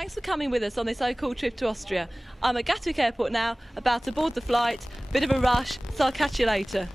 Thanks for coming with us on this so-called trip to Austria. I'm at Gatwick Airport now, about to board the flight. Bit of a rush, so I'll catch you later.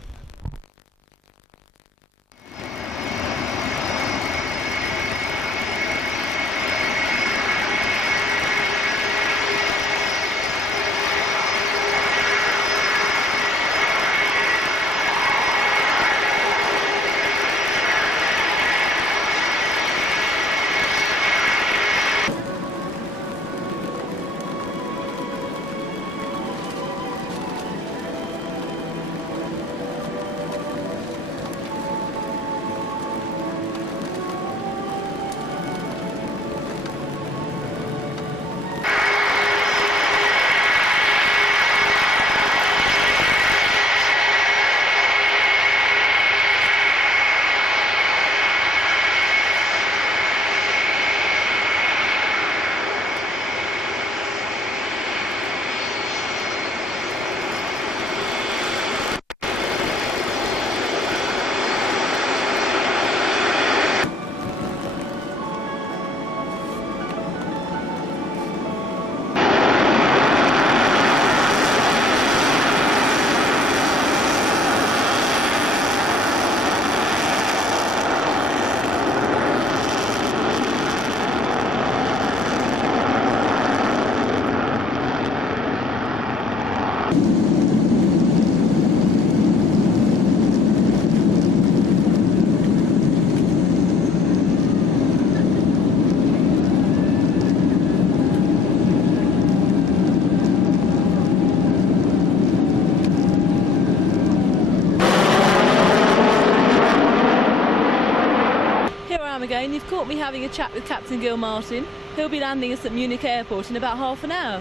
Again, you've caught me having a chat with Captain Gil Martin. He'll be landing us at Munich Airport in about half an hour.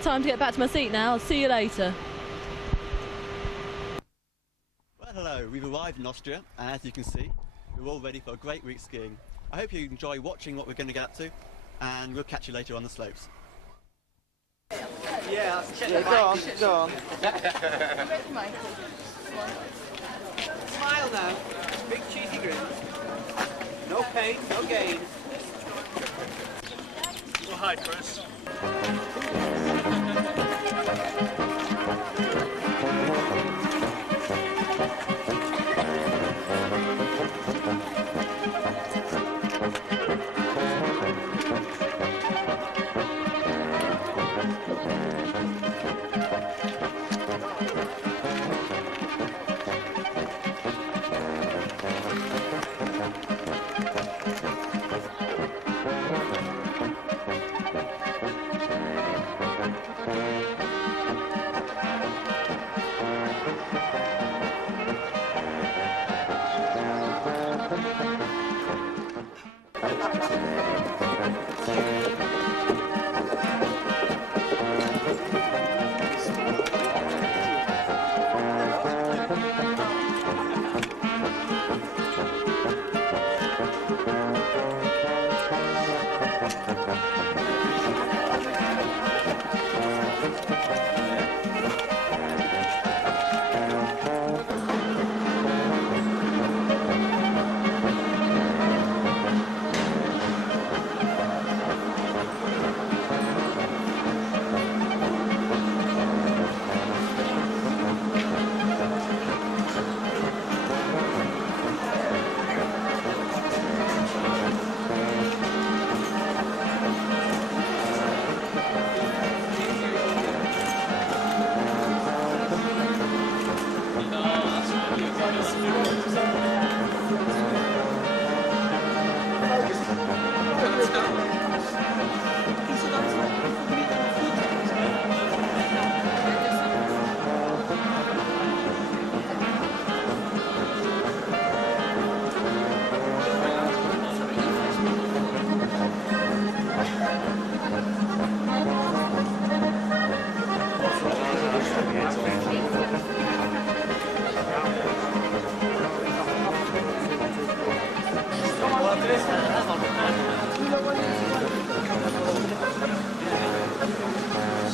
Time to get back to my seat now. I'll see you later. Well, hello. We've arrived in Austria, and as you can see, we're all ready for a great week skiing. I hope you enjoy watching what we're going to get up to, and we'll catch you later on the slopes. Yeah, go on. Smile now. Big cheesy grin. No pain, no gain. Well, hi, Chris.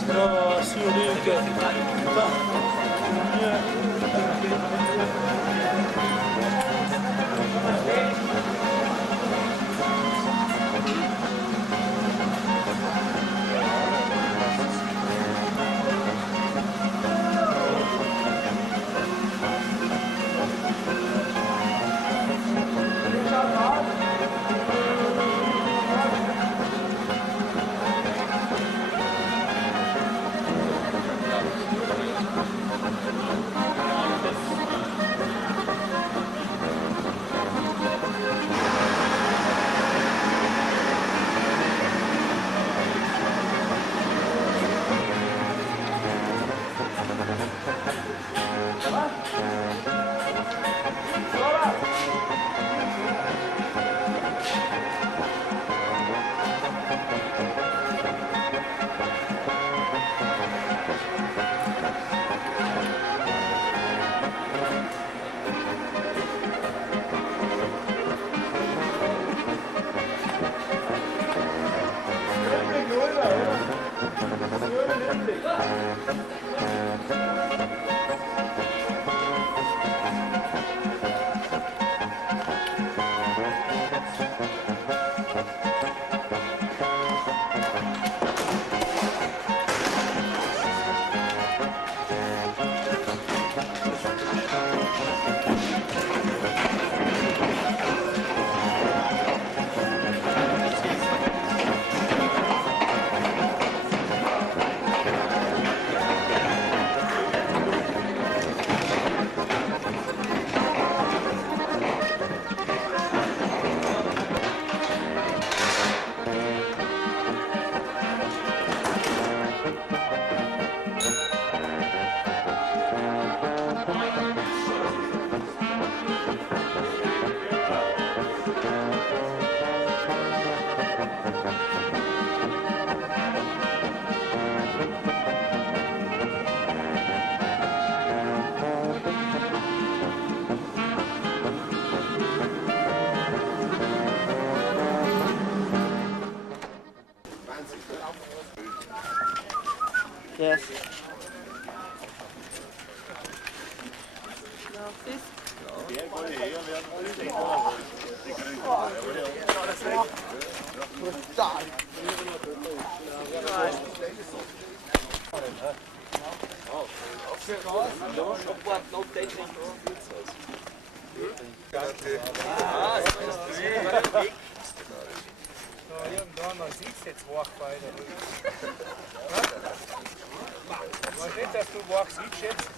No, see you later. Yeah. Yes. Irgendwann siehst du jetzt Wachbeine. Weißt nicht, dass du Wach siehst jetzt?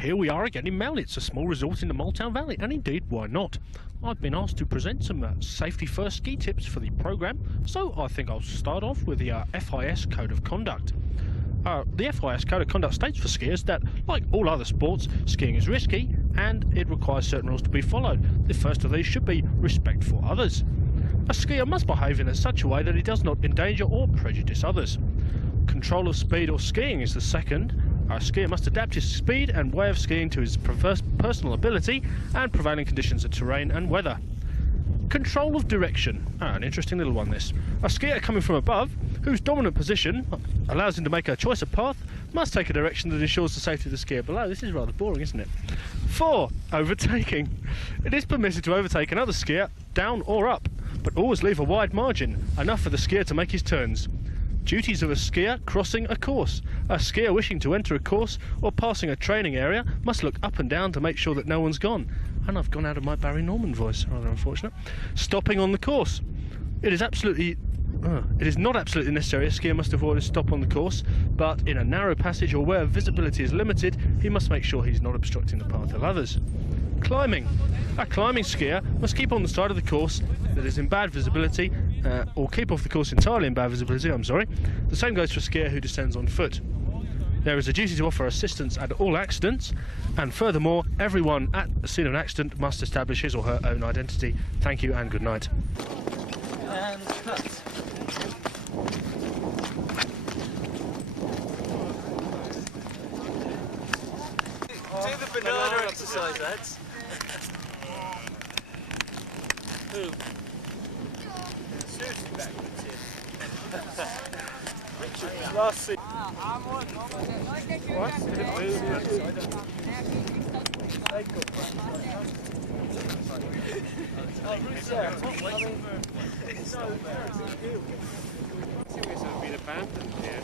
Here we are again in Mowlitz, a small resort in the Maltown Valley, and indeed, why not? I've been asked to present some safety first ski tips for the programme, so I think I'll start off with the FIS Code of Conduct. The FIS Code of Conduct states for skiers that, like all other sports, skiing is risky and it requires certain rules to be followed. The first of these should be respect for others. A skier must behave in such a way that he does not endanger or prejudice others. Control of speed or skiing is the second. A skier must adapt his speed and way of skiing to his personal ability and prevailing conditions of terrain and weather. Control of direction. An interesting little one this. A skier coming from above, whose dominant position allows him to make a choice of path, must take a direction that ensures the safety of the skier below. This is rather boring, isn't it? 4. Overtaking. It is permitted to overtake another skier down or up, but always leave a wide margin, enough for the skier to make his turns. Duties of a skier crossing a course. A skier wishing to enter a course or passing a training area must look up and down to make sure that no one's gone. And I've gone out of my Barry Norman voice, rather unfortunate. Stopping on the course. It is not absolutely necessary a skier must avoid a stop on the course, but in a narrow passage or where visibility is limited, he must make sure he's not obstructing the path of others. Climbing. A climbing skier must keep on the side of the course that is in bad visibility, or keep off the course entirely in bad visibility, The same goes for a skier who descends on foot. There is a duty to offer assistance at all accidents, and furthermore, everyone at the scene of an accident must establish his or her own identity. Thank you and good night. And cut. Do the banana exercise, lads. Who? Seriously backwards here. Last seat. What's the movement? Series have been abandoned here.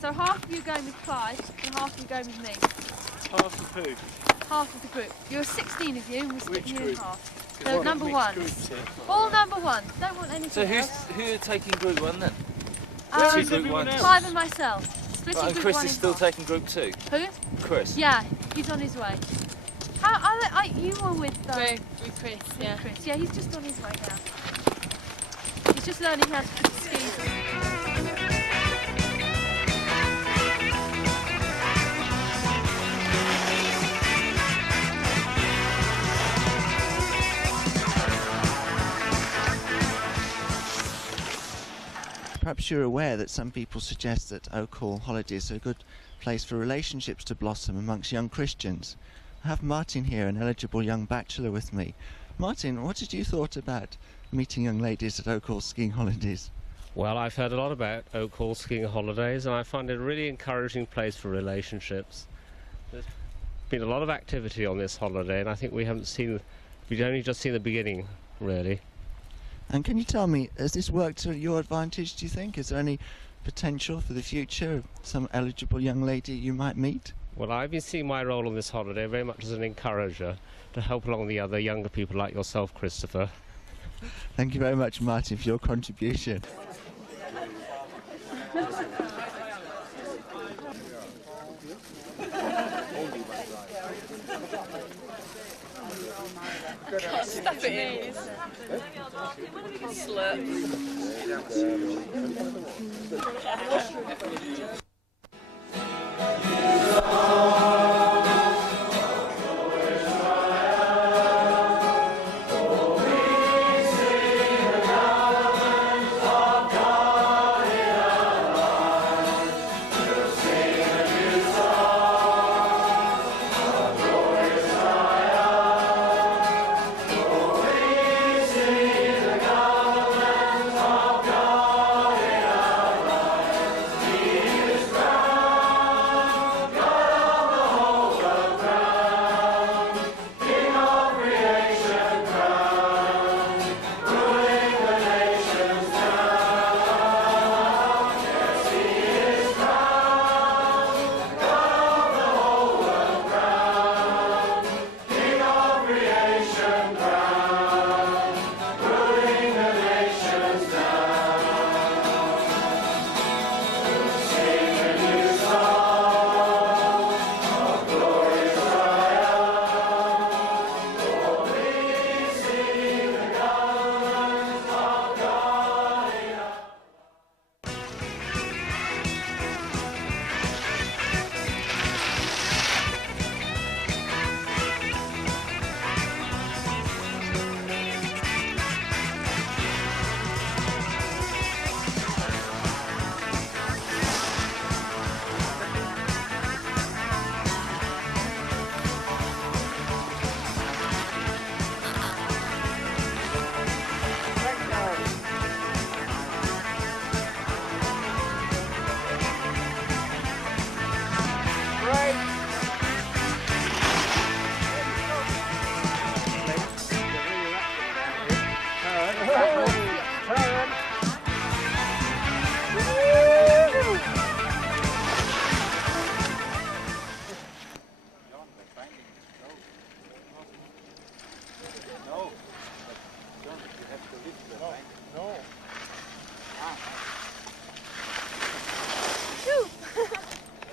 So half of you are going with Clive and half of you are going with me. Half of who? Half of the group. You're 16 of you and we're splitting you in group? half. So number one. All number one. Don't want anything So else. who are taking group 1 then? Where's Group everyone 1. else? Clive and myself. Splitting Right, and group Chris 1 is in still half. taking group 2. Who? Chris. Yeah, he's on his way. You were with Chris, yeah. Chris. Yeah, he's just on his way now. He's just learning how to put skis on. Perhaps you're aware that some people suggest that Oak Hall holidays are a good place for relationships to blossom amongst young Christians. I have Martin here, an eligible young bachelor, with me. Martin, what did you thought about meeting young ladies at Oak Hall skiing holidays? Well, I've heard a lot about Oak Hall skiing holidays, and I find it a really encouraging place for relationships. There's been a lot of activity on this holiday, and I think we've only just seen the beginning, really. And can you tell me, has this worked to your advantage, do you think? Is there any potential for the future of some eligible young lady you might meet? Well, I've been seeing my role on this holiday very much as an encourager to help along the other younger people like yourself, Christopher. Thank you very much, Martin, for your contribution. Stuff it in. Slurp.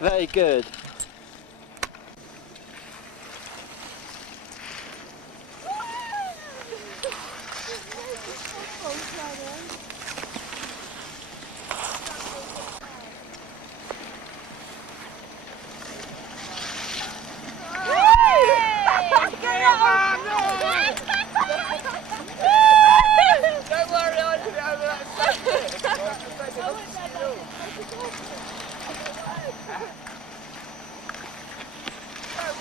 Very good.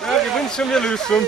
Ja, you win some, you lose some.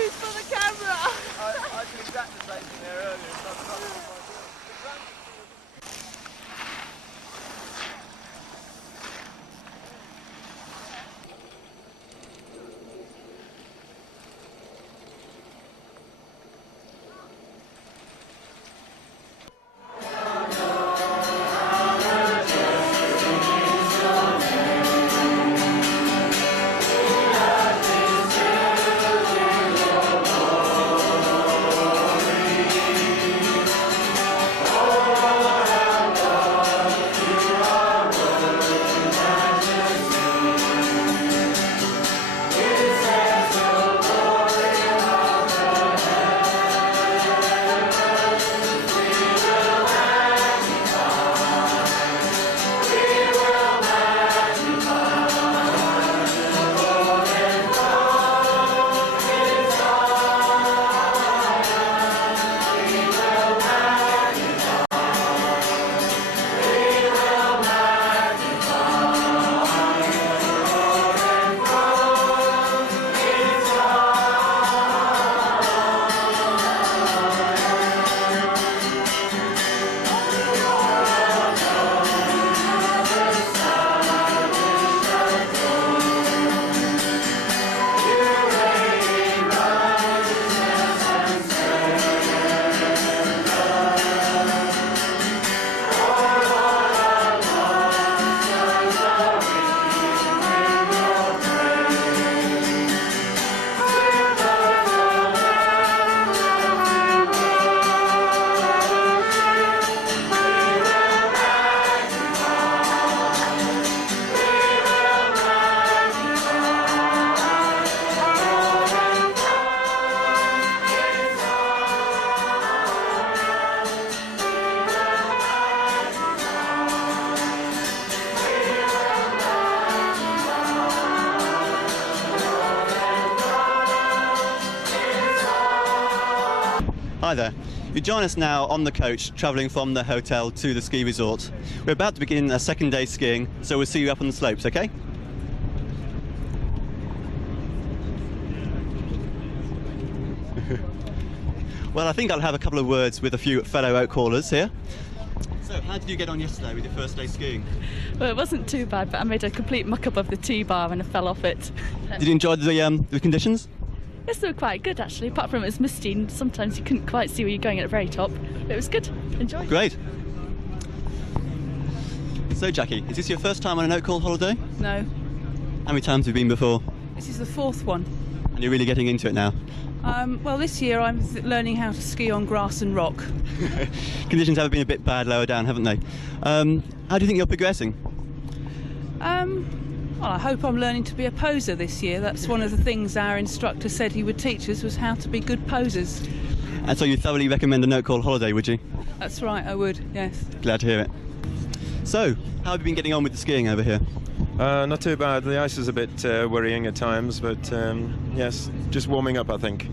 Hi there. You join us now on the coach travelling from the hotel to the ski resort. We're about to begin a second day skiing, so we'll see you up on the slopes, okay? Well, I think I'll have a couple of words with a few fellow Oak Hallers here. So, how did you get on yesterday with your first day skiing? Well, it wasn't too bad, but I made a complete muck-up of the T-bar and I fell off it. Did you enjoy the conditions? Yes, they were quite good actually, apart from it was misty and sometimes you couldn't quite see where you're going at the very top. But it was good. Enjoy. Great. So, Jackie, is this your first time on an Oak Hall holiday? No, How many times have you been before? this is the fourth one. And you're really getting into it now? Well, this year I'm learning how to ski on grass and rock. Conditions have been a bit bad lower down, haven't they? How do you think you're progressing? Well, I hope I'm learning to be a poser this year. That's one of the things our instructor said he would teach us, was how to be good posers. And so you thoroughly recommend an Oak Hall holiday, would you? That's right, I would, yes. Glad to hear it. So, how have you been getting on with the skiing over here? Not too bad. The ice is a bit worrying at times, but yes, just warming up, I think.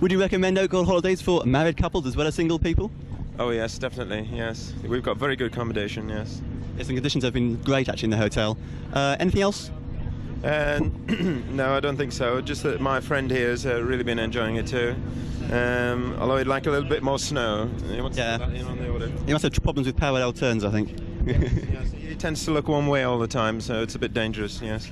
Would you recommend Oak Hall holidays for married couples as well as single people? Oh yes, definitely, yes. We've got very good accommodation, yes. Yes, the conditions have been great actually in the hotel. Anything else? No, I don't think so. Just that my friend here has really been enjoying it too. Although he'd like a little bit more snow. He wants Yeah. that in on the order. You must have problems with parallel turns, I think. Yes, he tends to look one way all the time, so it's a bit dangerous, yes.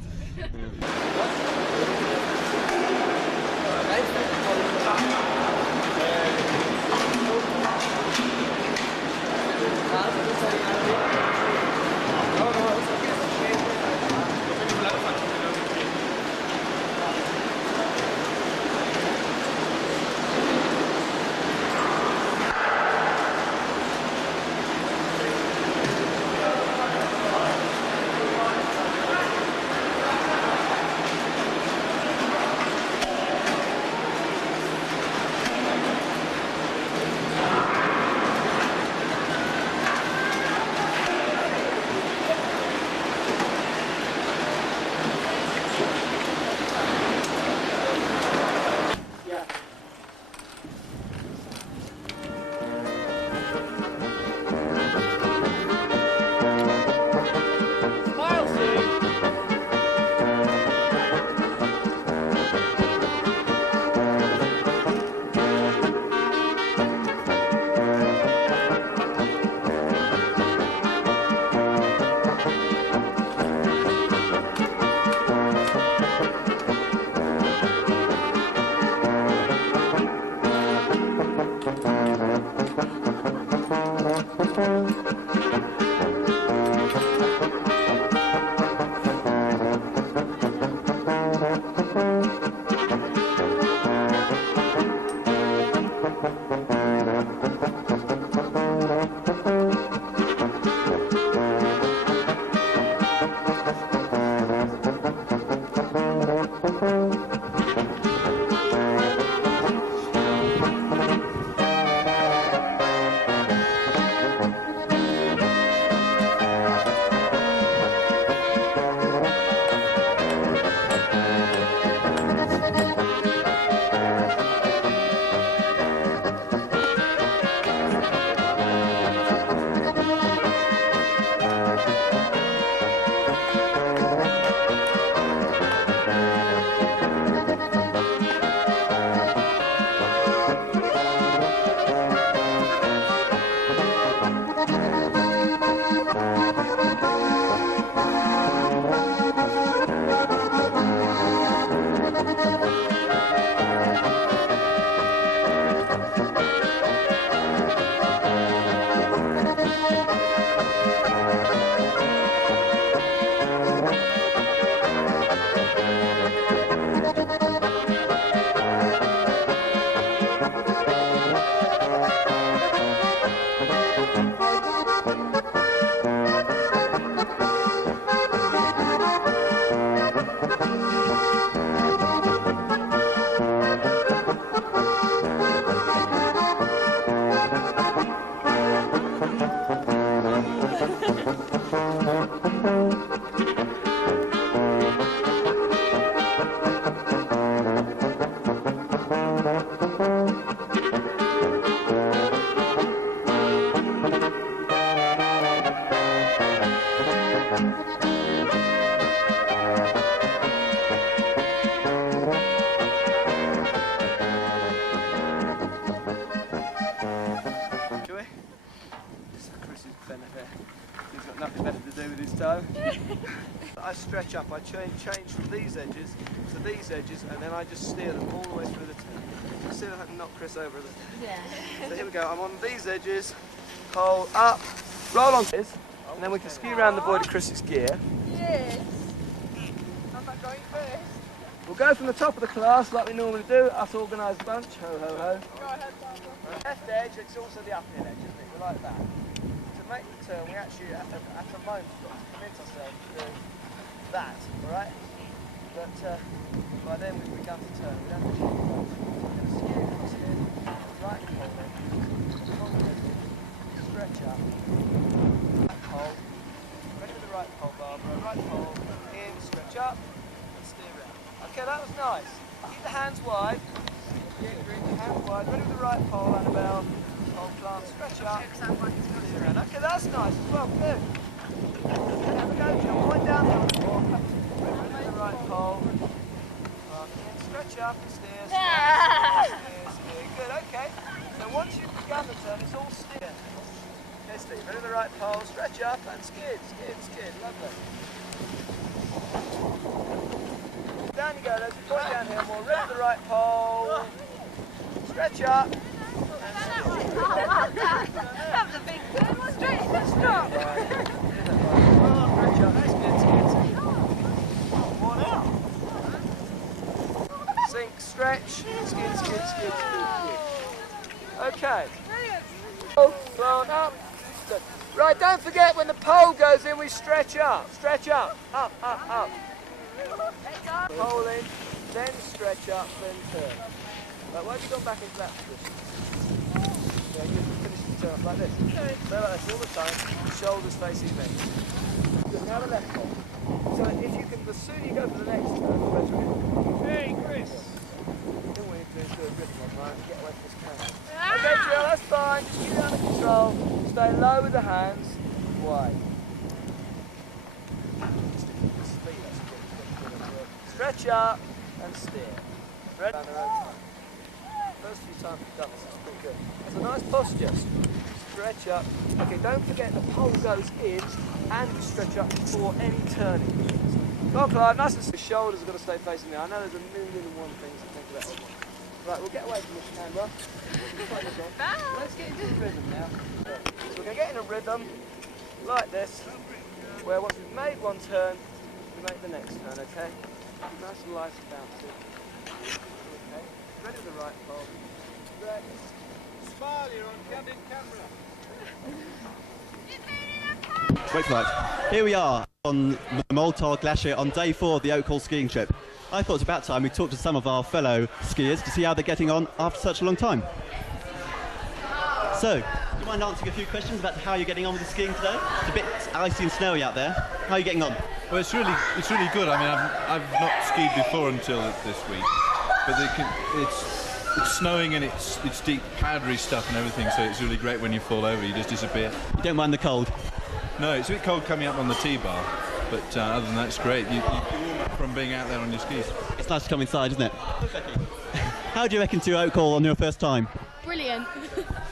toe. I stretch up, I change from these edges to these edges, and then I just steer them all the way through the turn. See if I can knock Chris over. Yeah. So here we go, I'm on these edges, pole up, roll on this, and then we can ski around the void of Chris's gear. Yes. I'm not going first. We'll go from the top of the class like we normally do, us organised bunch, ho ho ho. Go ahead, Barbara. Left edge, it's also the uphill edge, isn't it? We like that. To make the turn, we actually, at the moment, we've got to convince ourselves to do that, alright? But by then we've begun to turn. We don't actually go. We're going to skew across here, right pole in, stretch up, right pole, ready with the right pole, Barbara, right pole, in, stretch up, and steer around. Okay, that was nice. Keep the hands wide. Yeah, hands wide, ready with the right pole, Annabelle. Pole plant, stretch up, steer around. Okay, that's nice as well, good. Have a go, Jill. Point down the other pole. Ready with the right pole. In, stretch up and steer, steer. Good, okay. So once you've begun the turn, it's all steer. Okay, Steve, ready with the right pole, stretch up and skid, skid, skid. Lovely. Down you go, there's a point down here more. Ready with the right pole. Stretch up. That was a big turn. Straight, stop. Stretch up, skid, skid, skid. One out. Sink, stretch, skid, skid, skid, skid, skid. Okay. Oh, plant up. Good. Right, don't forget when the pole goes in, we stretch up. Stretch up. Up, up, up. Pole in, then stretch up, then turn. Right, why have you gone back into that position? Yeah, you finish the turn up like this. Stay like this all the time, shoulders facing me. Good, now the left pole. So if you can, the sooner you go for the next turn, the better it is. Hey, Chris! All we need to do is do a rhythm on, right, and get away from this camera. Okay, Jill, that's fine. Just keep it under control. Stay low with the hands. Wide. Stretch up and steer. Ready? Down the road time. First few times we've done this, it's pretty good. It's a nice posture. Stretch up. Okay, don't forget the pole goes in and you stretch up before any turning. Come on, Clive, nice and the shoulders have got to stay facing me. I know there's a million and one things to think about. Right, we'll get away from this camera. Let's get into the rhythm now. So we're going to get in a rhythm like this, where once we've made one turn, we make the next turn, okay? Nice and light and bouncy. Okay, ready with the right pole. Right. Smile, you're on candid camera. Wait for that. Here we are on the Moultard Glacier on day 4 of the Oak Hall skiing trip. I thought it was about time we talked to some of our fellow skiers to see how they're getting on after such a long time. So, do you mind answering a few questions about how you're getting on with the skiing today? It's a bit icy and snowy out there. How are you getting on? Well, it's really good. I mean, I've not skied before until this week, but it's snowing and it's deep powdery stuff and everything, so it's really great when you fall over, you just disappear. You don't mind the cold? No, it's a bit cold coming up on the T-bar, but other than that, it's great. You warm up from being out there on your skis. It's nice to come inside, isn't it? How do you reckon to Oak Hall on your first time? Brilliant.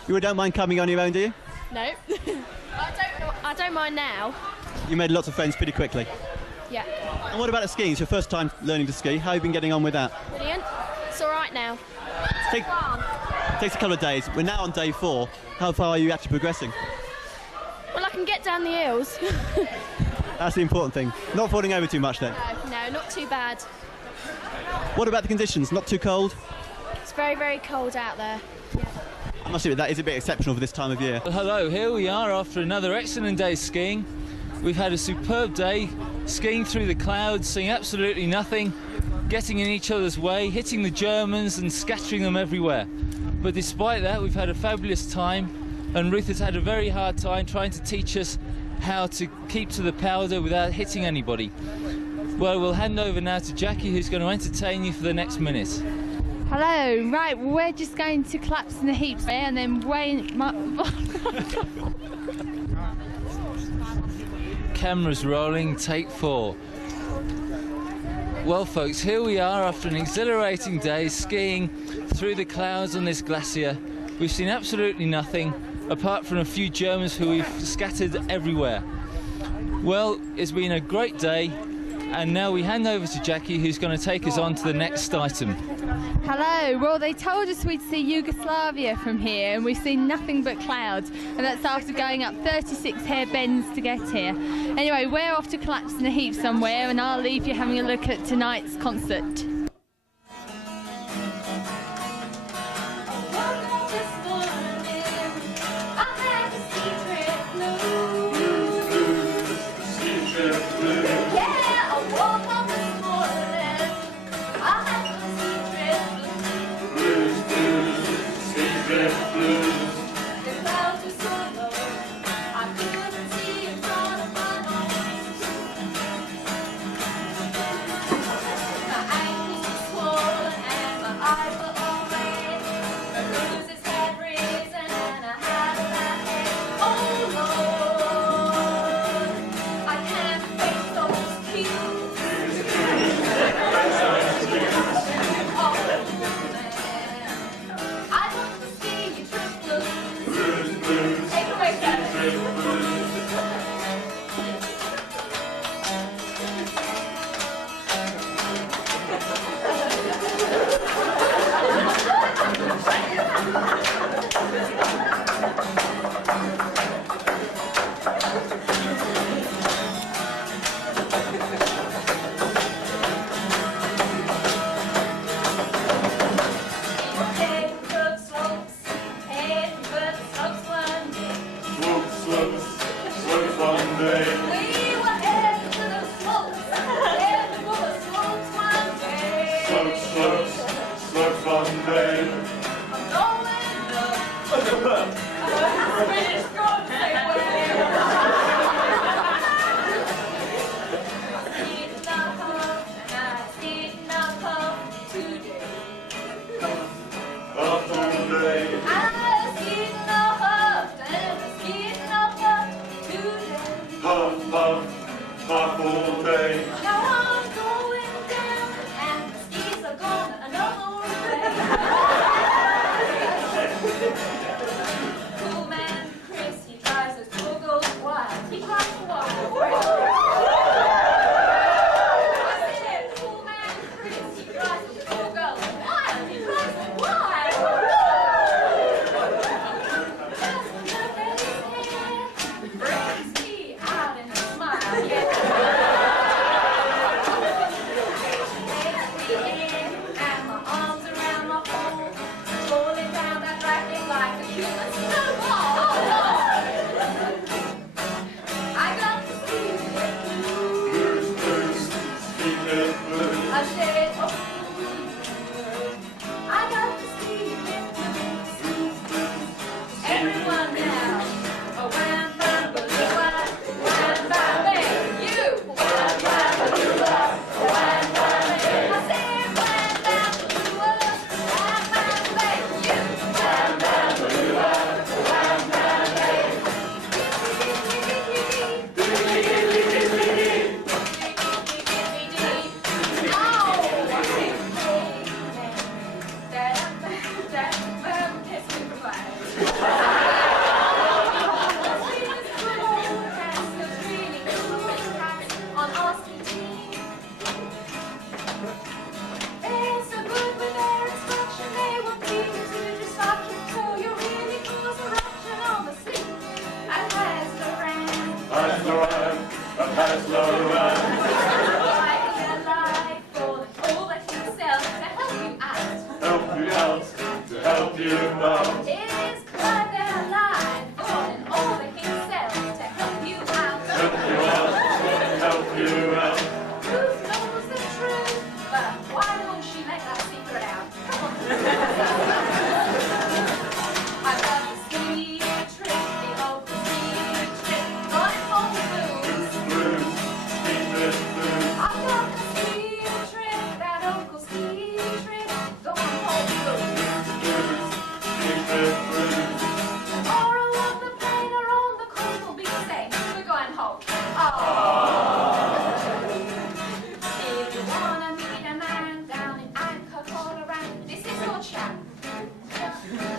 You don't mind coming on your own, do you? No. I don't mind now. You made lots of friends pretty quickly. Yeah. And what about the skiing? It's your first time learning to ski. How have you been getting on with that? Brilliant. It's all right now. It takes a couple of days. We're now on day 4. How far are you actually progressing? Well, I can get down the hills. That's the important thing. Not falling over too much then? No, not too bad. What about the conditions? Not too cold? It's very, very cold out there. I must admit, that is a bit exceptional for this time of year. Well, hello, here we are after another excellent day skiing. We've had a superb day, skiing through the clouds, seeing absolutely nothing, getting in each other's way, hitting the Germans and scattering them everywhere. But despite that, we've had a fabulous time, and Ruth has had a very hard time trying to teach us how to keep to the powder without hitting anybody. Well, we'll hand over now to Jackie, who's going to entertain you for the next minute. Hello, right, well, we're just going to collapse in the heaps there and then Cameras rolling, take 4. Well folks, here we are after an exhilarating day skiing through the clouds on this glacier. We've seen absolutely nothing apart from a few Germans who we've scattered everywhere. Well, it's been a great day, and now we hand over to Jackie, who's going to take us on to the next item. Hello. Well, they told us we'd see Yugoslavia from here, and we've seen nothing but clouds, and that's after going up 36 hairbends to get here. Anyway, we're off to collapse in a heap somewhere, and I'll leave you having a look at tonight's concert.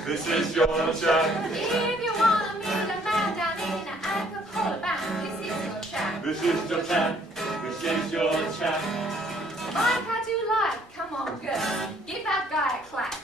This is your chap. If you wanna meet a man down in Agricola Bank, this is your chap. Resist your tap, resist your tap. Mike, how do you like? Come on, girl. Give that guy a clap.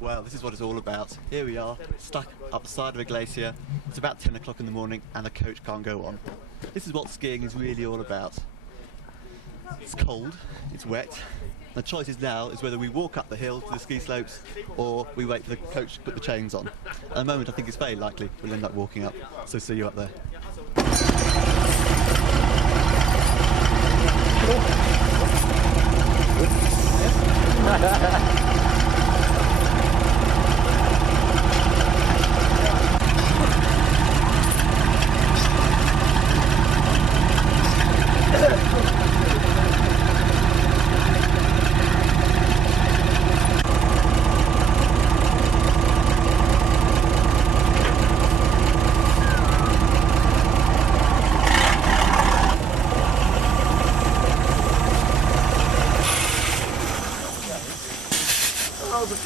Well, this is what it's all about. Here we are, stuck up the side of a glacier. It's about 10 o'clock in the morning and the coach can't go on. This is what skiing is really all about. It's cold, it's wet. The choice is now is whether we walk up the hill to the ski slopes or we wait for the coach to put the chains on. At the moment I think it's very likely we'll end up walking up, so see you up there.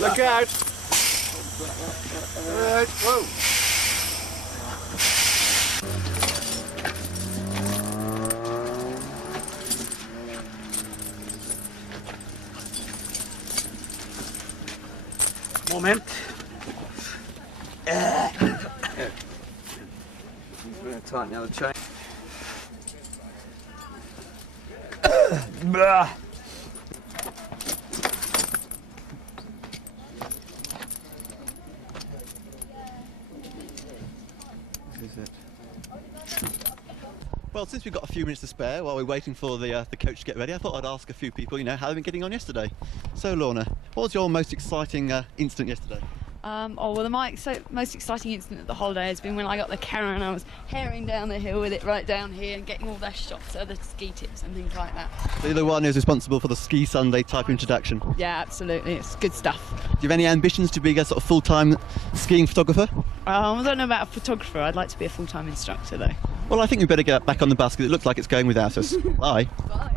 Look out! Alright, whoa! Moment. I'm going to tighten the chain. Blah. Well, since we've got a few minutes to spare while we're waiting for the coach to get ready, I thought I'd ask a few people, how they've been getting on yesterday. So, Lorna, what was your most exciting incident yesterday? Well, the most exciting incident of the holiday has been when I got the camera and I was herring down the hill with it right down here and getting all their shots of the ski tips and things like that. So you're the one who's responsible for the Ski Sunday type introduction? Yeah, absolutely. It's good stuff. Do you have any ambitions to be a sort of full-time skiing photographer? I don't know about a photographer. I'd like to be a full-time instructor, though. Well, I think we better get back on the bus because it looks like it's going without us. Bye. Bye.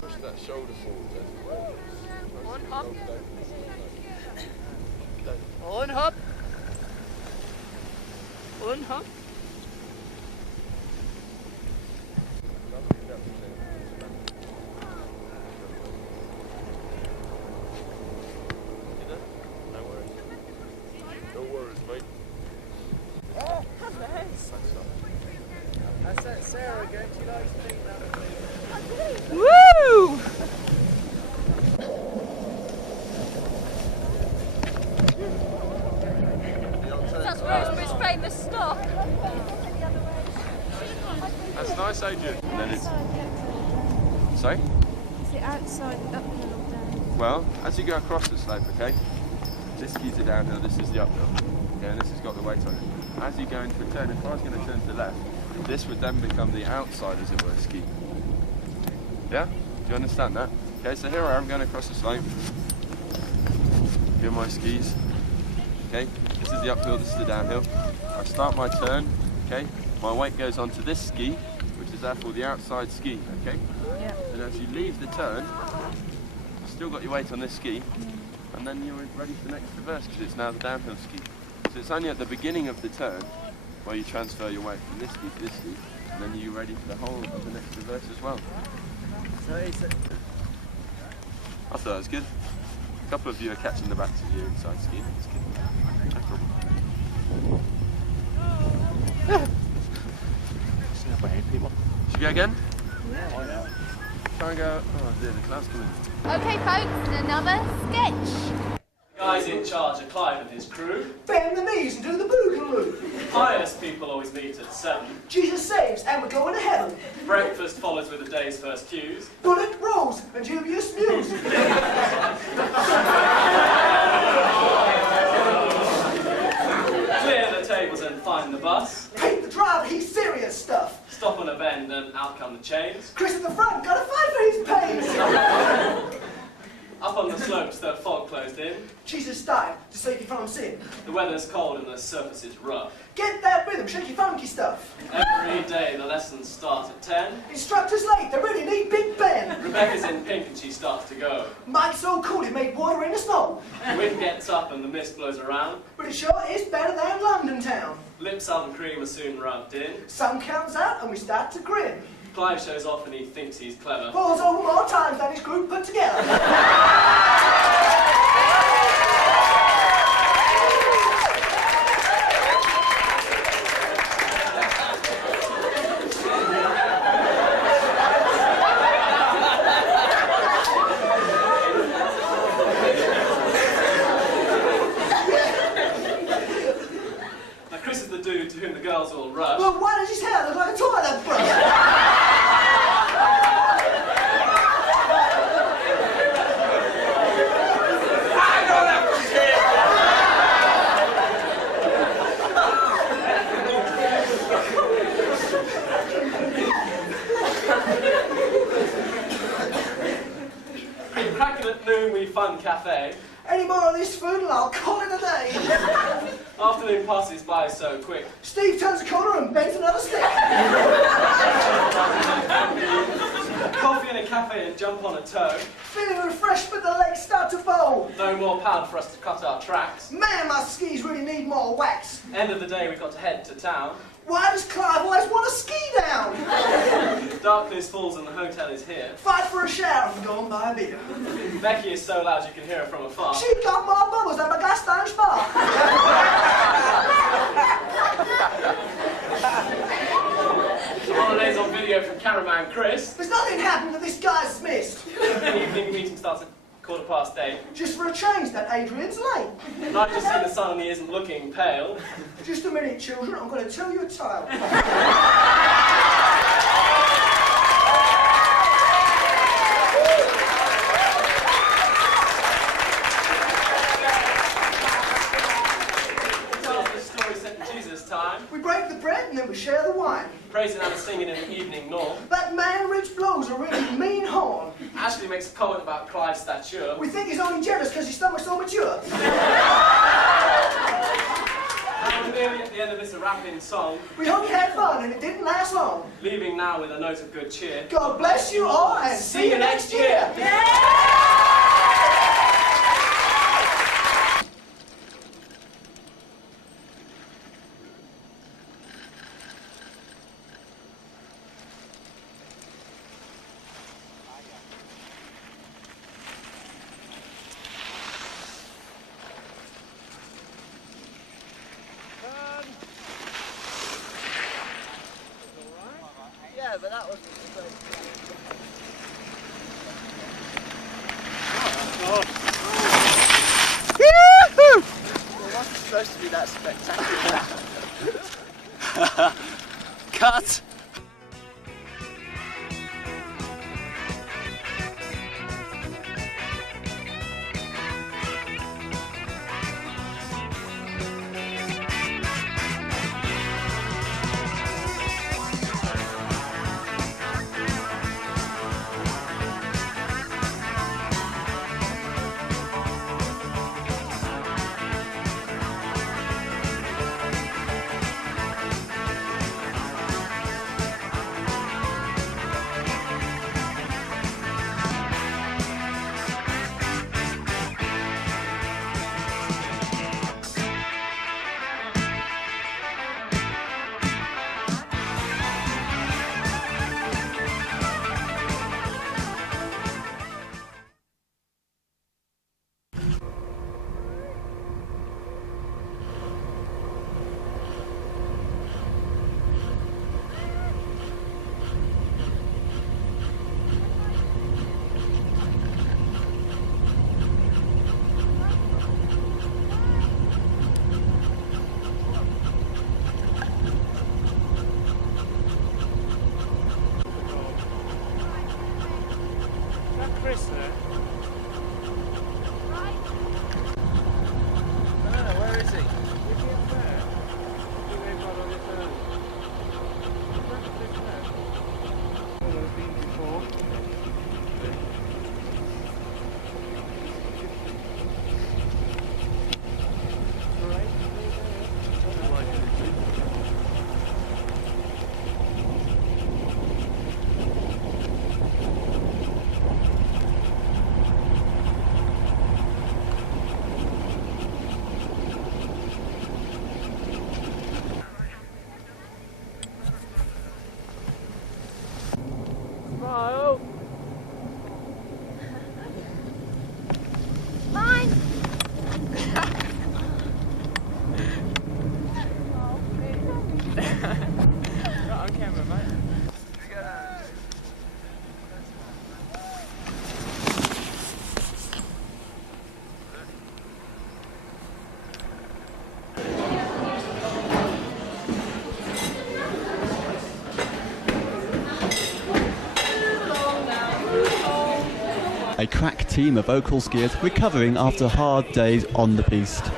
Push that shoulder forward. One hop. One hop. One hop. Sarah again. She likes being that. Woo! That's Rosemary's famous stop. That's nice, Adrian. And then it's... Sorry? Is it outside the uphill or down? Well, as you go across the slope, okay, this ski's a downhill, this is the uphill. Okay, and this has got the weight on it. As you go into a turn, if I was going to turn to the left, this would then become the outside, as it were, ski. Yeah? Do you understand that? Okay, so here I am going across the slope. Here are my skis. Okay, this is the uphill, this is the downhill. I start my turn, okay, my weight goes onto this ski, which is therefore the outside ski, okay? Yeah. And as you leave the turn, you've still got your weight on this ski, and then you're ready for the next reverse, because it's now the downhill ski. So it's only at the beginning of the turn where you transfer your weight from this ski to this ski, and then you're ready for the whole of the next reverse as well. So it's I thought that was good. A couple of you are catching the backs of your inside ski. It's good. No problem. Should we go again? Yeah. Try and go. Oh dear, the cloud's coming. Okay, folks, another sketch. The guys in charge are Clive and his crew. Bend the knees and do the boogaloo. Pious people always meet at 7. Jesus saves and we're going to heaven. Breakfast follows with the day's first cues. Bullet rolls and dubious news. Clear the tables and find the bus. Hate the driver, he's serious stuff. Stop on a bend and out come the chains. Chris at the front, gotta fight for his pains. Up on the slopes the fog closed in. Jesus died to save you from sin. The weather's cold and the surface is rough. Get that rhythm, shaky funky stuff. Every day the lessons start at 10. Instructors late, they really need Big Ben. Rebecca's in pink and she starts to go. Mike's so cool he made water in the snow. The wind gets up and the mist blows around. But it sure is better than London town. Lips and cream are soon rubbed in. Sun comes out and we start to grin. Clive shows off and he thinks he's clever. Falls over more times than his group put together. Now Chris is the dude to whom the girls all rush. Well, why does his hair look like a toilet brush? Immaculate noon we fun cafe. Any more of this food and I'll call it a day. Afternoon passes by so quick. Steve turns a corner and bends another stick. Coffee in a cafe and jump on a toe. Feeling refreshed but the legs start to fold. No more pound for us to cut our tracks. Man, my skis really need more wax. End of the day we've got to head to town. Why does Clive always want to ski down? Darkness falls and the hotel is here. Fight for a shower and go and buy a beer. Becky is so loud you can hear her from afar. She got more bubbles than my Glasstone Spa. Holidays on video from cameraman Chris. There's nothing happened that this guy's missed. The evening meeting starts at 8:15. Just for a change, that Adrian's late. I've just seen the sun and he isn't looking pale. Just a minute, children, I'm going to tell you a tale. We break the bread and then we share the wine. Praising and singing in the evening norm. That man Rich blows a really mean horn. Ashley makes a comment about Clive's stature. We think he's only jealous because his stomach's so mature. And we're nearly at the end of this rapping song. We hope you had fun and it didn't last long. Leaving now with a note of good cheer. God bless you all and see you next year. know, but that wasn't Well, it wasn't supposed to be that spectacular. Cut! Chris there? Where is he? Is he up there? Do they got on his own? Well, I've been before. Smile. Mine. Not on camera, mate. A crack team of Oakhall skiers recovering after hard days on the piste.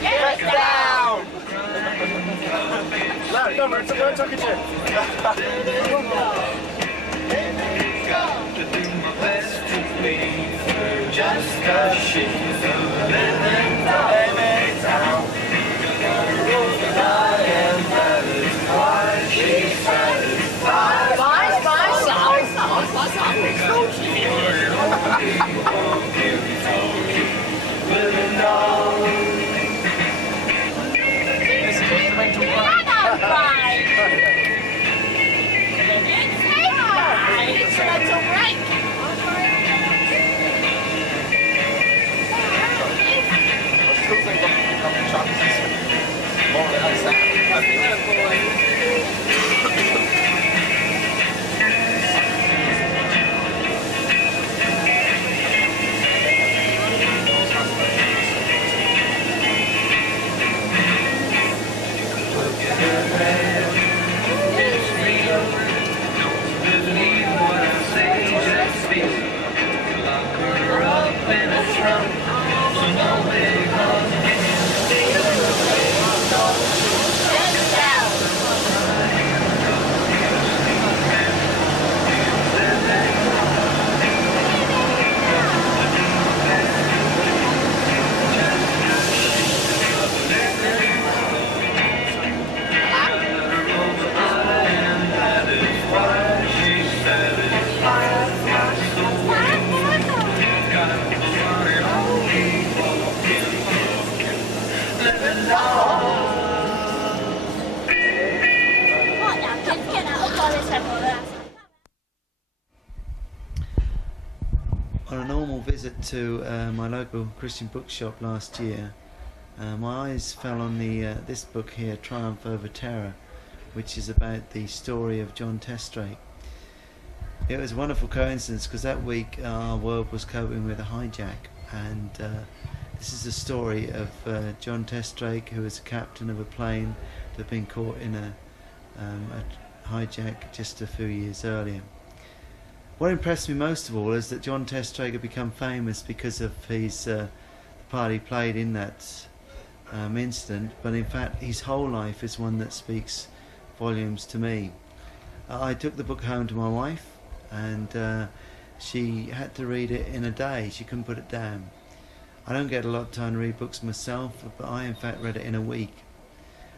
Get down! Don't talk just 'cause she's a living town. I am satisfied, she's satisfied. Living on. On a normal visit to my local Christian bookshop last year, my eyes fell on this book here, Triumph Over Terror, which is about the story of John Testrake. It was a wonderful coincidence because that week our world was coping with a hijack, and this is the story of John Testrake, who was a captain of a plane that had been caught in a hijack just a few years earlier. What impressed me most of all is that John Testrake had become famous because of his the part he played in that incident, but in fact his whole life is one that speaks volumes to me. I took the book home to my wife, and she had to read it in a day. She couldn't put it down. I don't get a lot of time to read books myself, but I in fact read it in a week.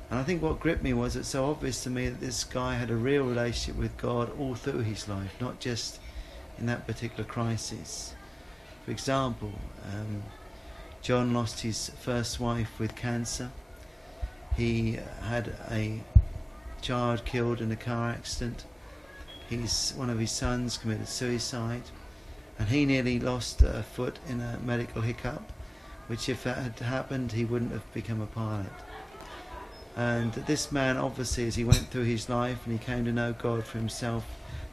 And I think what gripped me was it's so obvious to me that this guy had a real relationship with God all through his life, not just in that particular crisis. For example, John lost his first wife with cancer. He had a child killed in a car accident. One of his sons committed suicide, and he nearly lost a foot in a medical hiccup, which if that had happened he wouldn't have become a pilot. And this man, obviously, as he went through his life and he came to know God for himself,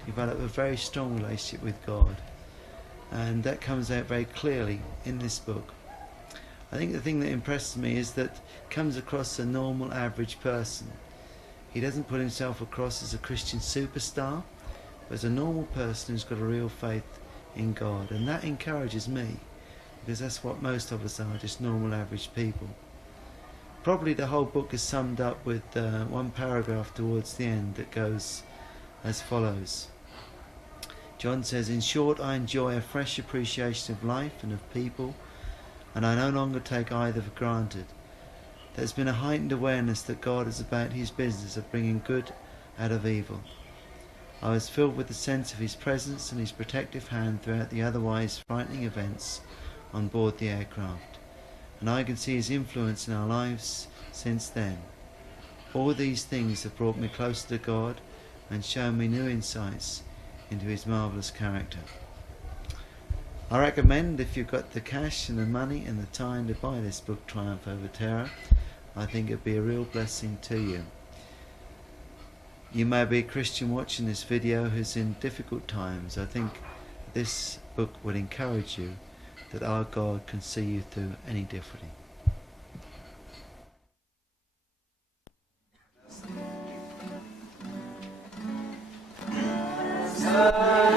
developed a very strong relationship with God, and that comes out very clearly in this book. I think the thing that impresses me is that it comes across a normal, average person. He doesn't put himself across as a Christian superstar, but as a normal person who's got a real faith in God, and that encourages me, because that's what most of us are, just normal, average people. Probably the whole book is summed up with one paragraph towards the end that goes as follows. John says, "In short, I enjoy a fresh appreciation of life and of people, and I no longer take either for granted. There's been a heightened awareness that God is about his business of bringing good out of evil. I was filled with the sense of his presence and his protective hand throughout the otherwise frightening events on board the aircraft, and I can see his influence in our lives since then. All these things have brought me closer to God and shown me new insights into his marvellous character." I recommend, if you've got the cash and the money and the time to buy this book, Triumph Over Terror, I think it'd be a real blessing to you. You may be a Christian watching this video who's in difficult times. I think this book would encourage you that our God can see you through any difficulty. You are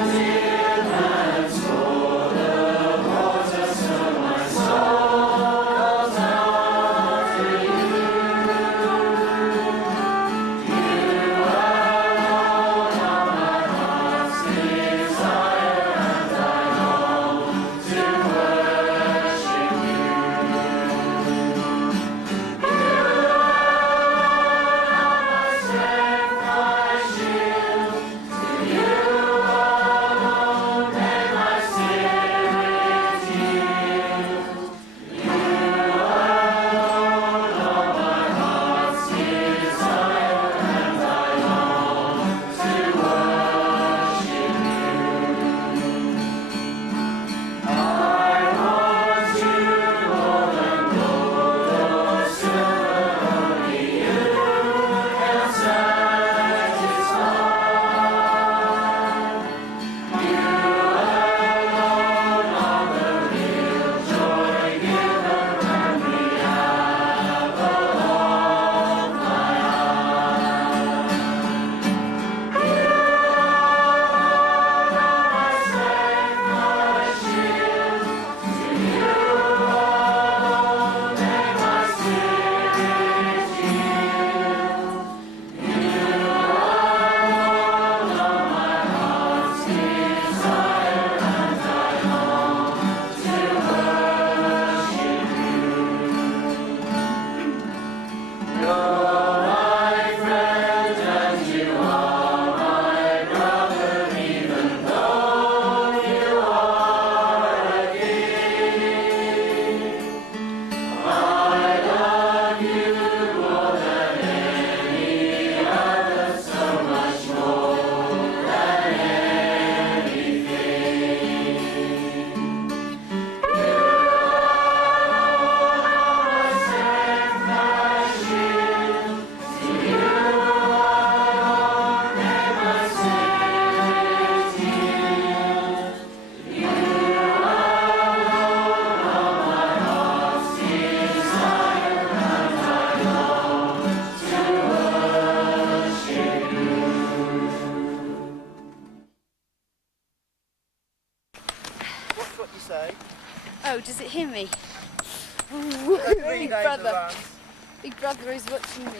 Big brother is watching me.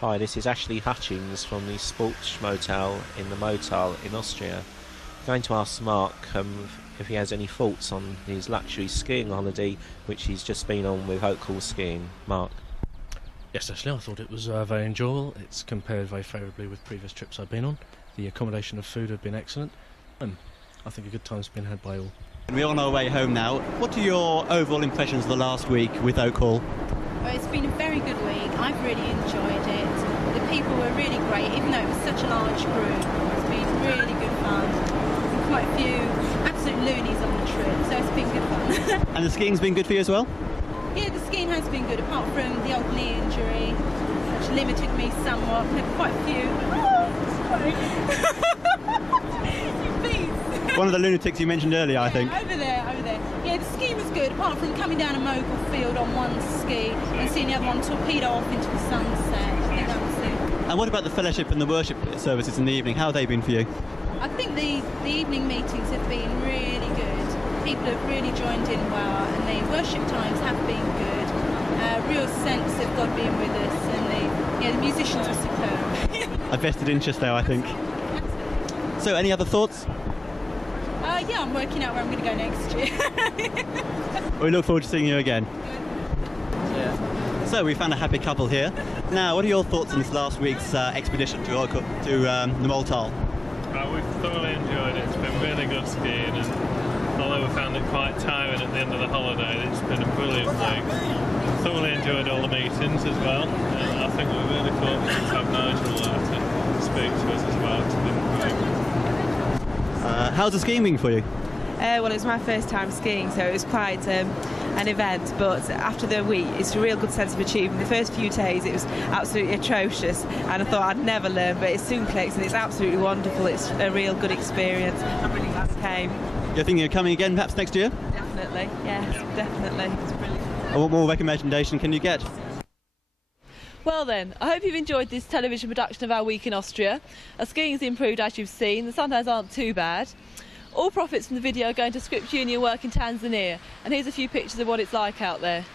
Hi, this is Ashley Hutchings from the Sports Motel in the Motal in Austria. I'm going to ask Mark if he has any thoughts on his luxury skiing holiday which he's just been on with Oak Hall Skiing. Mark? Yes, Ashley, I thought it was very enjoyable. It's compared very favourably with previous trips I've been on. The accommodation and food have been excellent, and I think a good time's been had by all. We're on our way home now. What are your overall impressions of the last week with Oak Hall? Well, it's been a very good week. I've really enjoyed it. The people were really great, even though it was such a large group. It's been really good fun. And quite a few absolute loonies on the trip, so it's been good fun. And the skiing's been good for you as well? Yeah, the skiing has been good, apart from the old knee injury, which limited me somewhat. Had quite a few. One of the lunatics you mentioned earlier, I think. Over there. Yeah, the ski was good, apart from coming down a mogul field on one ski and seeing the other one torpedo off into the sunset. I think that was it. And what about the fellowship and the worship services in the evening? How have they been for you? I think the evening meetings have been really good. People have really joined in well, and the worship times have been good. Real sense of God being with us, and the musicians were superb. A vested interest there, I think. So, any other thoughts? Yeah, I'm working out where I'm going to go next year. We look forward to seeing you again. Yeah. So, we found a happy couple here. Now, what are your thoughts on this last week's expedition to the Motal? We've thoroughly enjoyed it. It's been really good skiing, and although we found it quite tiring at the end of the holiday, it's been a brilliant week. Thoroughly enjoyed all the meetings as well, and I think we're really fortunate to have Nigel there to speak to us as well. It's been great. How's the skiing been for you? Well, it was my first time skiing, so it was quite an event, but after the week it's a real good sense of achievement. The first few days it was absolutely atrocious, and I thought I'd never learn, but it soon clicks, and it's absolutely wonderful. It's a real good experience. I'm really glad I came. You're thinking of coming again perhaps next year? Definitely, yes, definitely. It's brilliant. And what more recommendation can you get? Well then, I hope you've enjoyed this television production of our week in Austria. Our skiing's improved, as you've seen. The sundays aren't too bad. All profits from the video are going to Script Junior work in Tanzania, and here's a few pictures of what it's like out there.